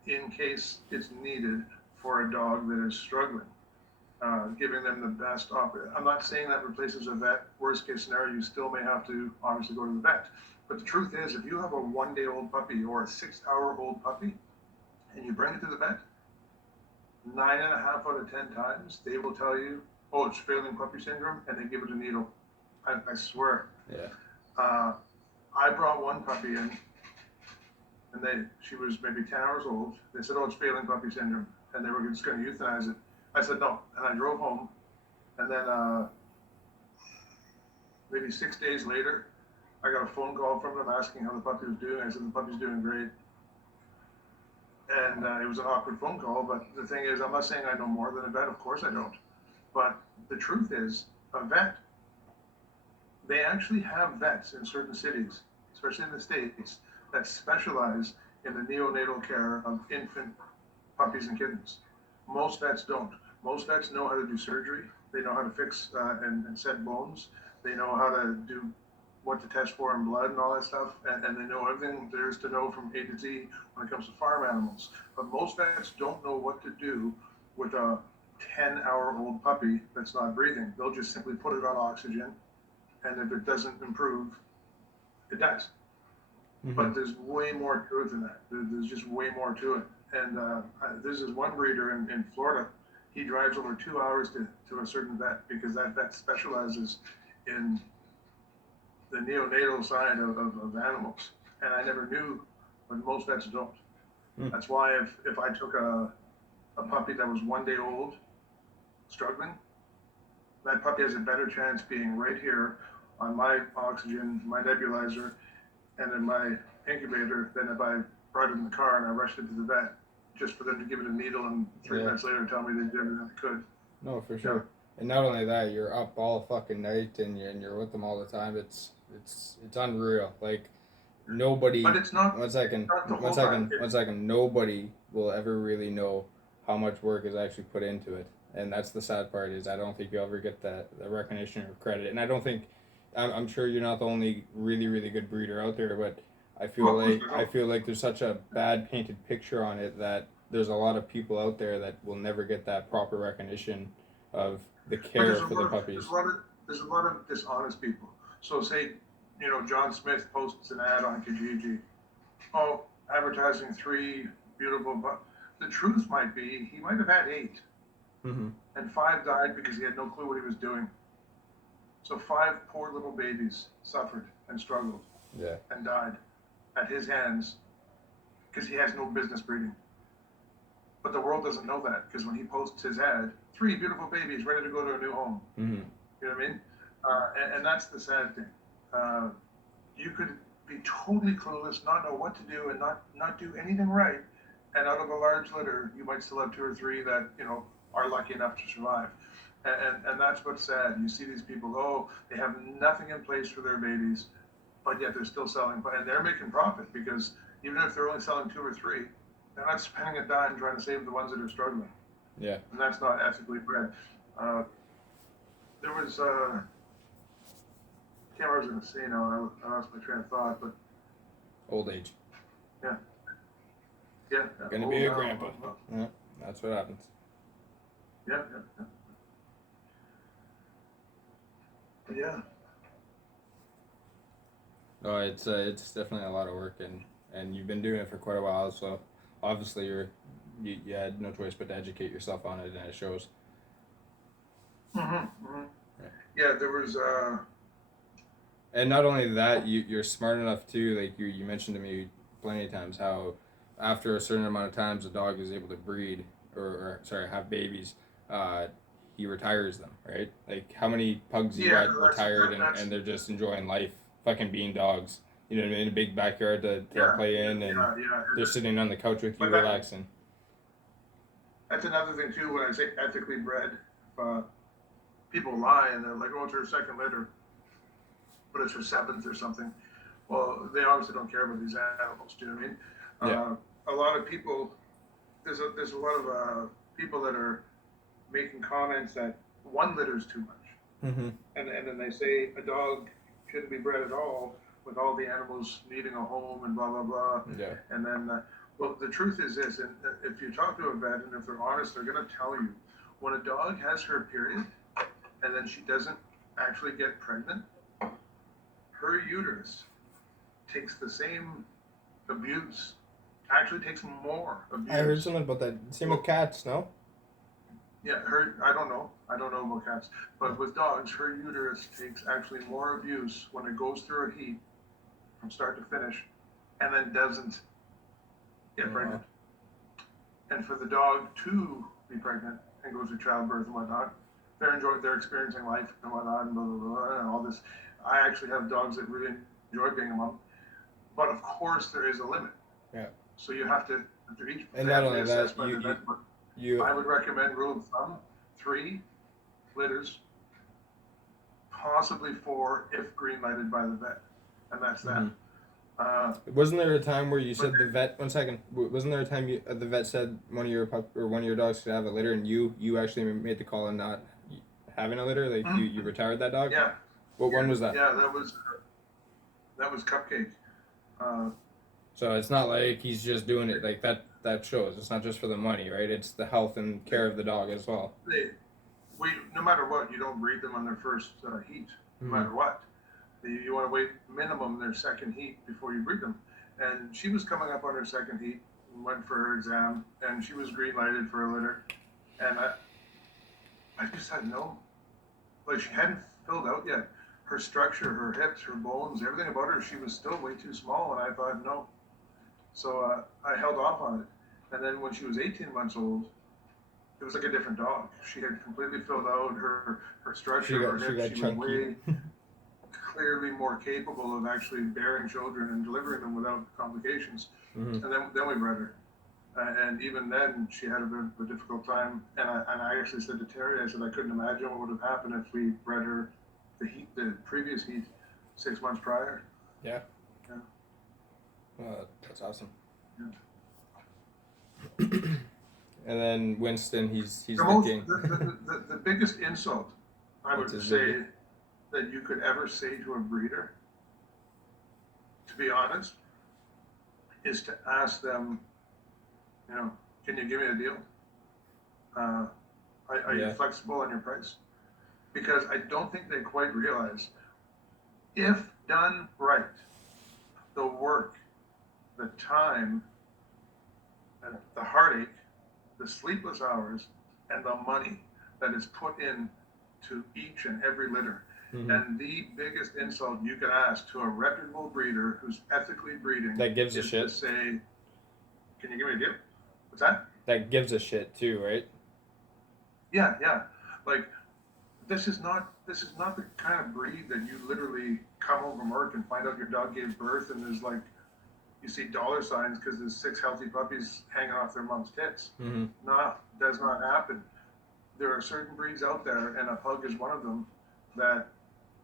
in case it's needed for a dog that is struggling, giving them the best I'm not saying that replaces a vet. Worst case scenario, you still may have to obviously go to the vet. But the truth is, if you have a 1-day-old puppy or a 6-hour-old puppy and you bring it to the vet, 9.5 out of 10 times, they will tell you, oh, it's failing puppy syndrome, and they give it a needle. I swear. Yeah. I brought one puppy in, and she was maybe 10 hours old. They said, oh, it's failing puppy syndrome, and they were just going to euthanize it. I said, no, and I drove home, and then maybe 6 days later, I got a phone call from them asking how the puppy was doing. I said, the puppy's doing great. And it was an awkward phone call, but the thing is, I'm not saying I know more than a vet. Of course I don't. But the truth is, a vet They actually have vets in certain cities, especially in the States, that specialize in the neonatal care of infant puppies and kittens. Most vets don't. Most vets know how to do surgery. They know how to fix and set bones. They know how to do what to test for in blood and all that stuff. And they know everything there is to know from A to Z when it comes to farm animals. But most vets don't know what to do with a 10-hour-old puppy that's not breathing. They'll just simply put it on oxygen. And if it doesn't improve, it dies. Mm-hmm. But there's way more to it than that. There's just way more to it. And this is one breeder in Florida. He drives over 2 hours to a certain vet because that vet specializes in the neonatal side of animals. And I never knew, but most vets don't. Mm. That's why if I took a puppy that was 1 day old, struggling, that puppy has a better chance being right here on my oxygen, my nebulizer, and in my incubator than if I brought it in the car and I rushed it to the vet just for them to give it a needle and 3 minutes later tell me they did everything they could. No, for sure. And not only that, you're up all fucking night and you're with them all the time. It's unreal. Like nobody. But it's not. One second. Nobody will ever really know how much work is actually put into it, and that's the sad part. Is I don't think you'll ever get the recognition or credit, and I don't think. I'm sure you're not the only really really good breeder out there, but I feel like there's such a bad painted picture on it that there's a lot of people out there that will never get that proper recognition of the care for the puppies. There's a lot of dishonest people. So say, John Smith posts an ad on Kijiji. Oh, advertising 3 beautiful puppies. The truth might be he might have had 8. Mm-hmm. And 5 died because he had no clue what he was doing. So 5 poor little babies suffered and struggled and died at his hands because he has no business breeding. But the world doesn't know that because when he posts his ad, 3 beautiful babies ready to go to a new home. Mm-hmm. You know what I mean? And that's the sad thing. You could be totally clueless, not know what to do, and not do anything right. And out of a large litter, you might still have 2 or 3 that are lucky enough to survive. And that's what's sad. You see these people, they have nothing in place for their babies, but yet they're still selling, and they're making profit because even if they're only selling 2 or 3, they're not spending a dime trying to save the ones that are struggling. Yeah. And that's not ethically bred. There was, I can't remember what I was going to say now. I lost my train of thought, but. Old age. Yeah. Gonna be a grandpa. Yeah, that's what happens. Yeah. Yeah. No, it's definitely a lot of work, and you've been doing it for quite a while. So obviously you had no choice but to educate yourself on it, and it shows. Mm-hmm. Yeah, there was. And not only that, you're smart enough too. Like you mentioned to me plenty of times how after a certain amount of times a dog is able to breed or have babies, he retires them, right? Like how many pugs you got retired and they're just enjoying life, fucking being dogs. You know what I mean? A big backyard to play in, and they're sitting on the couch with you relaxing. That's another thing too. When I say ethically bred, people lie and they're like, "Oh, it's her second litter, but it's her 7th or something." Well, they obviously don't care about these animals. Do you know what I mean? Yeah. A lot of people. There's a lot of people that are making comments that 1 litter is too much, Mm-hmm. and then they say a dog shouldn't be bred at all with all the animals needing a home and blah blah blah. Yeah. And then, well, the truth is this, and if you talk to a vet and if they're honest, they're going to tell you when a dog has her period and then she doesn't actually get pregnant, her uterus takes the same abuse, actually takes more abuse. I heard something about that. Same with cats, no? Yeah, I don't know about cats, but with dogs, her uterus takes actually more abuse when it goes through a heat from start to finish, and then doesn't get pregnant. And for the dog to be pregnant and go through childbirth and whatnot, they're experiencing life and whatnot and blah blah blah and all this. I actually have dogs that really enjoy being a mom, but of course there is a limit. Yeah. So you have to each and not only that, I would recommend rule of thumb 3 litters possibly 4 if green lighted by the vet, and that's that. Mhm. Uh, Wasn't there a time where you but said the vet? 1 second. Wasn't there a time the vet said one of your or one of your dogs could have a litter, and you actually made the call and not having a litter? Like you retired that dog. yeah, What one was that? yeah, that was Cupcake. Uh, So it's not like he's just doing it like that. That shows it's not just for the money, right? It's the health and care of the dog as well. no matter what, you don't breed them on their first heat, no Mhm. matter what. You want to wait minimum their second heat before you breed them. And she was coming up on her second heat, went for her exam, and she was green lighted for a litter. And I just had no, like she hadn't filled out yet. Her structure, her hips, her bones, everything about her, she was still way too small. And I thought, no. So I held off on it. And then when she was 18 months old, it was like a different dog. She had completely filled out her structure, her hips. She was way clearly more capable of actually bearing children and delivering them without complications. Mm-hmm. And then we bred her. And even then, she had a bit of a difficult time. And I actually said to Terry, I said, I couldn't imagine what would have happened if we bred her the previous heat 6 months prior. Yeah. Yeah. Well, that's awesome. Yeah. And then Winston, he's the king. The biggest insult I would say that you could ever say to a breeder, to be honest, is to ask them, you know, can you give me a deal? Are you flexible on your price? Because I don't think they quite realize, if done right, the work, the time, and the heartache, the sleepless hours, and the money that is put in to each and every litter. Mm-hmm. And the biggest insult you can ask to a reputable breeder who's ethically breeding that gives a shit to say, can you give me a deal? What's that? That gives a shit too, right? Yeah. Like, this is not the kind of breed that you literally come home from work and find out your dog gave birth and there's like, you see dollar signs because there's 6 healthy puppies hanging off their mom's tits. Mm-hmm. No, does not happen. There are certain breeds out there, and a pug is one of them, that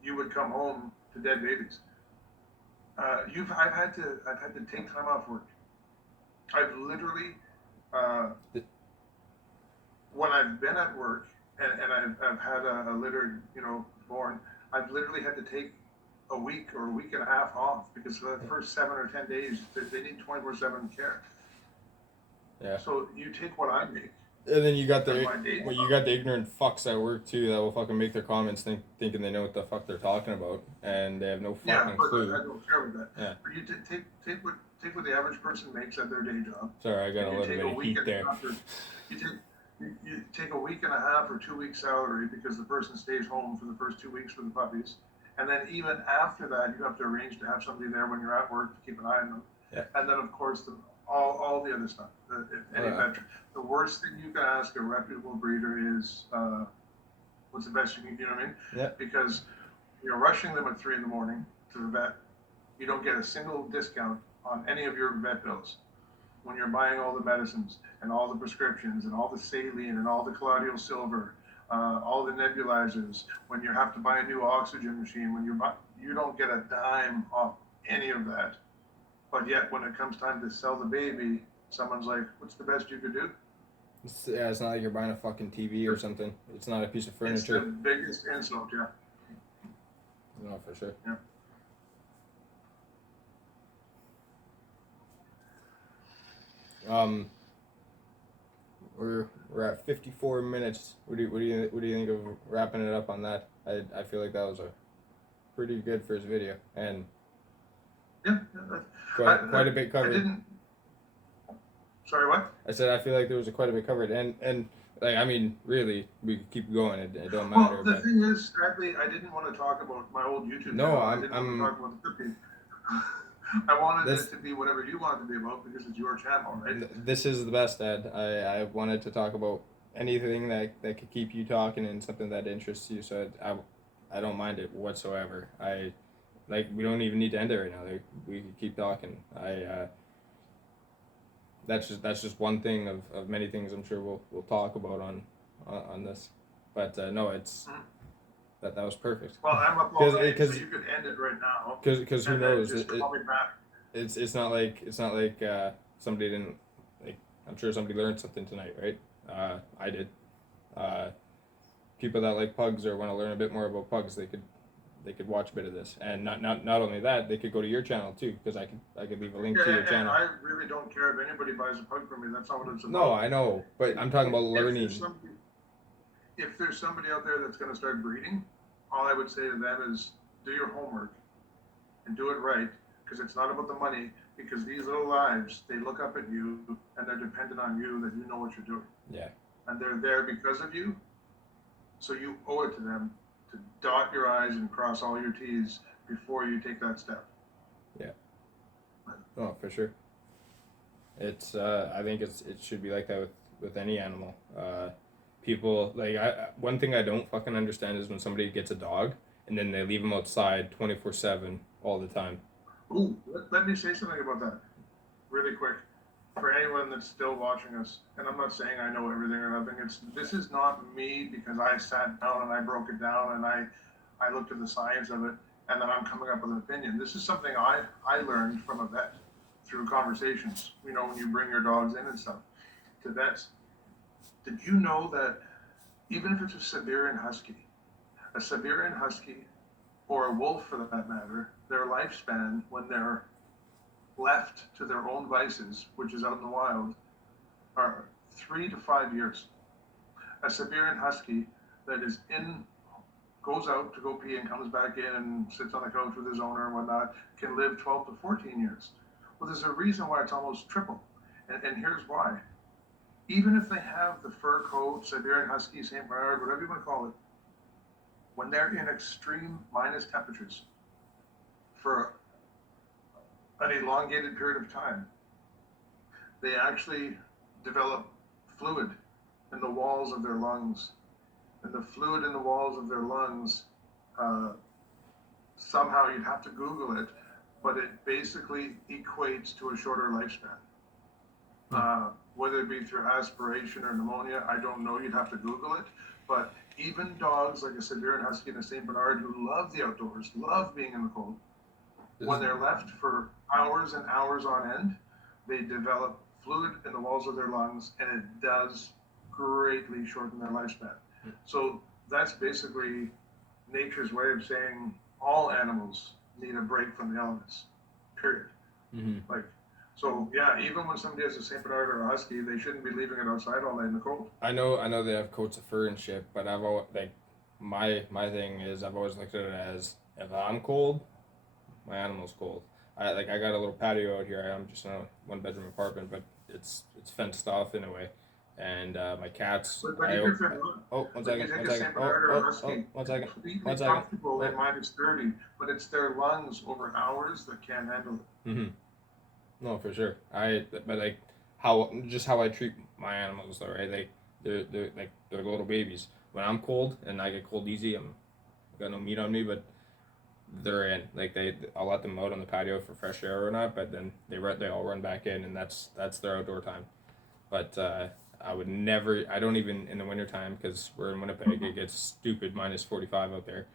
you would come home to dead babies. I've had to take time off work. I've literally, when I've been at work and I've had a litter, born, I've literally had to take a week or a week and a half off because for the first 7 or 10 days they need 24/7 care. Yeah. So you take what I make. And then you got the ignorant fucks at work too that will fucking make their comments thinking they know what the fuck they're talking about and they have no fucking clue. I don't care with that. Yeah. But you take what the average person makes at their day job. Sorry, I got a little bit of heat there. You take a week and a half or 2 weeks salary because the person stays home for the first 2 weeks with the puppies. And then even after that, you have to arrange to have somebody there when you're at work to keep an eye on them. Yeah. And then, of course, all the other stuff. The worst thing you can ask a reputable breeder is, what's the best you can, you know what I mean? Yeah. Because you're rushing them at 3 in the morning to the vet. You don't get a single discount on any of your vet bills when you're buying all the medicines and all the prescriptions and all the saline and all the colloidal silver. All the nebulizers, when you have to buy a new oxygen machine, when you don't get a dime off any of that. But yet, when it comes time to sell the baby, someone's like, what's the best you could do? It's not like you're buying a fucking TV or something. It's not a piece of furniture. It's the biggest insult, yeah. No, for sure. Yeah. We're at 54 minutes. What do you think of wrapping it up on that? I feel like that was a pretty good first video and quite a bit covered. Sorry, what? I said I feel like there was quite a bit covered and like I mean really we could keep going. It don't matter. Well, the thing is, sadly, I didn't want to talk about my old YouTube channel. I didn't want to talk about the cookie. I wanted it to be whatever you want it to be about because it's your channel, right? This is the best, Ed. I wanted to talk about anything that could keep you talking and something that interests you. So I don't mind it whatsoever. We don't even need to end it right now. We could keep talking. That's just one thing of many things I'm sure we'll talk about on this. But no, that was perfect. Well, I'm up all 'Cause- night, so 'cause- you could end it right now. Because who And then knows? just call me back. It's not like somebody didn't like. I'm sure somebody learned something tonight, right? I did. People that like pugs or want to learn a bit more about pugs, they could watch a bit of this, and not only that, they could go to your channel too, because I could leave a link to your And channel. I really don't care if anybody buys a pug from me. That's not what it's about. No, I know, but I'm talking about learning. If there's somebody out there that's going to start breeding, all I would say to them is do your homework and do it right, because it's not about the money. Because these little lives, they look up at you and they're dependent on you that you know what you're doing. Yeah. And they're there because of you. So you owe it to them to dot your I's and cross all your T's before you take that step. Yeah. Oh, for sure. It's I think it should be like that with any animal. People like one thing I don't fucking understand is when somebody gets a dog and then they leave them outside 24/7 all the time. Ooh, let me say something about that really quick. For anyone that's still watching us, and I'm not saying I know everything or nothing, this is not me because I sat down and I broke it down and I looked at the science of it and then I'm coming up with an opinion. This is something I learned from a vet through conversations, you know, when you bring your dogs in and stuff to vets. Did you know that even if it's a Siberian Husky, or a wolf for that matter, their lifespan when they're left to their own vices, which is out in the wild, are 3 to 5 years. A Siberian Husky that goes out to go pee and comes back in and sits on the couch with his owner and whatnot can live 12 to 14 years. Well, there's a reason why it's almost triple. And here's why. Even if they have the fur coat, Siberian Husky, St. Bernard, whatever you want to call it, when they're in extreme minus temperatures for an elongated period of time, they actually develop fluid in the walls of their lungs. And the fluid in the walls of their lungs, somehow you'd have to Google it, but it basically equates to a shorter lifespan. Whether it be through aspiration or pneumonia, I don't know, you'd have to Google it. But even dogs like a Siberian Husky and a St. Bernard who love the outdoors, love being in the cold, when they're left for hours and hours on end, they develop fluid in the walls of their lungs, and it does greatly shorten their lifespan. So that's basically nature's way of saying all animals need a break from the elements, period. Mm-hmm. So yeah, even when somebody has a St. Bernard or a Husky, they shouldn't be leaving it outside all night in the cold. I know they have coats of fur and shit, but I've always my thing is I've always looked at it as if I'm cold, my animal's cold. I got a little patio out here. I'm just in a 1-bedroom apartment, but it's fenced off in a way. And my cats. But even if they're not, one second. completely comfortable in minus 30, but it's their lungs over hours that can't handle it. Mm-hmm. No, for sure. But how I treat my animals though, right? They're little babies. When I'm cold and I get cold easy, I got no meat on me, but they're in. I'll let them out on the patio for fresh air or not, but then they all run back in, and that's their outdoor time. But I would never. I don't even in the wintertime because we're in Winnipeg. It gets stupid minus 45 out there.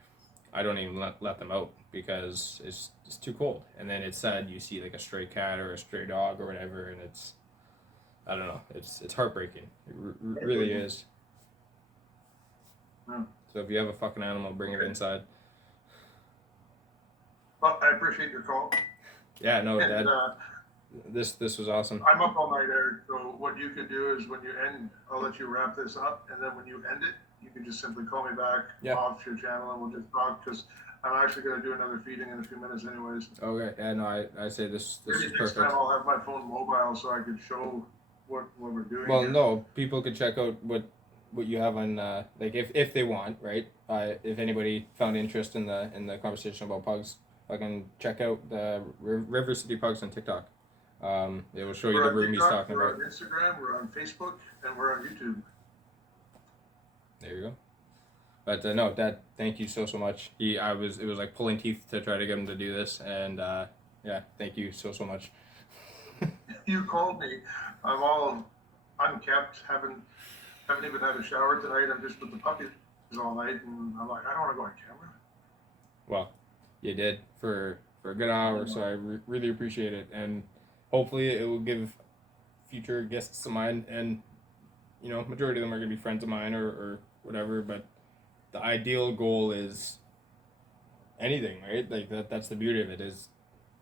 I don't even let them out because it's too cold. And then it's sad you see like a stray cat or a stray dog or whatever, and it's I don't know. It's heartbreaking. It really is. Yeah. So if you have a fucking animal, bring it inside. Well, I appreciate your call. Yeah, no, Dad. This was awesome. I'm up all night, Eric. So what you could do is when you end, I'll let you wrap this up, and then when you end it, you can just simply call me back off your channel, and we'll just talk because I'm actually going to do another feeding in a few minutes, anyways. Okay. Yeah, no, I say this Maybe is next perfect. time I'll have my phone mobile so I could show what we're doing. Well, here. no, people could check out what you have on if they want, right? If anybody found interest in the conversation about pugs, I can check out the River City Pugs on TikTok. It will show you the room he's talking about. We're on Instagram, we're on Facebook, and we're on YouTube. There you go. But no, Dad, thank you so much. It was like pulling teeth to try to get him to do this, and yeah, thank you so much. You called me. I'm all unkept. Haven't even had a shower tonight. I'm just with the puppy. all night, and I'm like, I don't want to go on camera. Well, you did for a good hour, so I really appreciate it, and hopefully it will give future guests of mine, and majority of them are gonna be friends of mine or whatever. But the ideal goal is anything, right? Like that's the beauty of it, is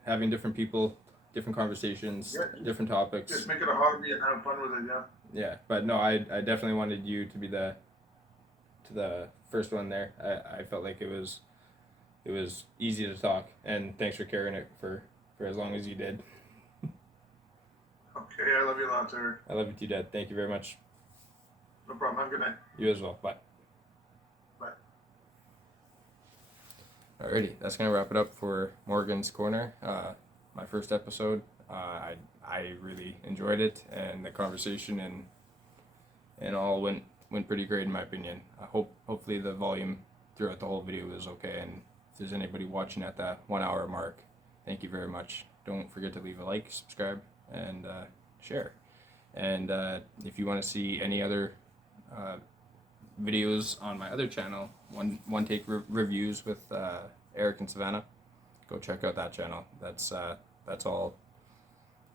having different people, different conversations, Yeah. different topics. Just make it a hobby and have fun with it. Yeah. Yeah, but no, I definitely wanted you to be the first one there. I felt like it was easy to talk, and thanks for carrying it for as long as you did. Okay, I love you a lot, sir. I love you too, Dad. Thank you very much. No problem. Have a good night. You as well. Bye. Bye. Alrighty, that's gonna wrap it up for Morgan's Corner. My first episode. I really enjoyed it, and the conversation and all went pretty great in my opinion. Hopefully the volume throughout the whole video was okay, and if there's anybody watching at that 1 hour mark, thank you very much. Don't forget to leave a like, subscribe, and share. And if you want to see any other videos on my other channel, one take reviews with Eric and Savannah, go check out that channel. That's all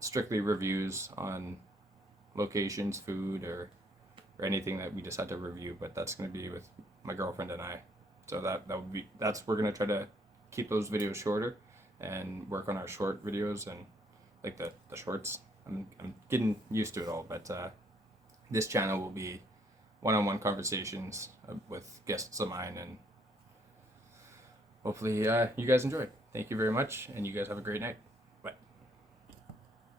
strictly reviews on locations, food, or anything that we just had to review. But that's going to be with my girlfriend and I. So we're going to try to keep those videos shorter and work on our short videos and like the shorts. I'm getting used to it all, but this channel will be one-on-one conversations with guests of mine, and hopefully you guys enjoy. Thank you very much, and you guys have a great night.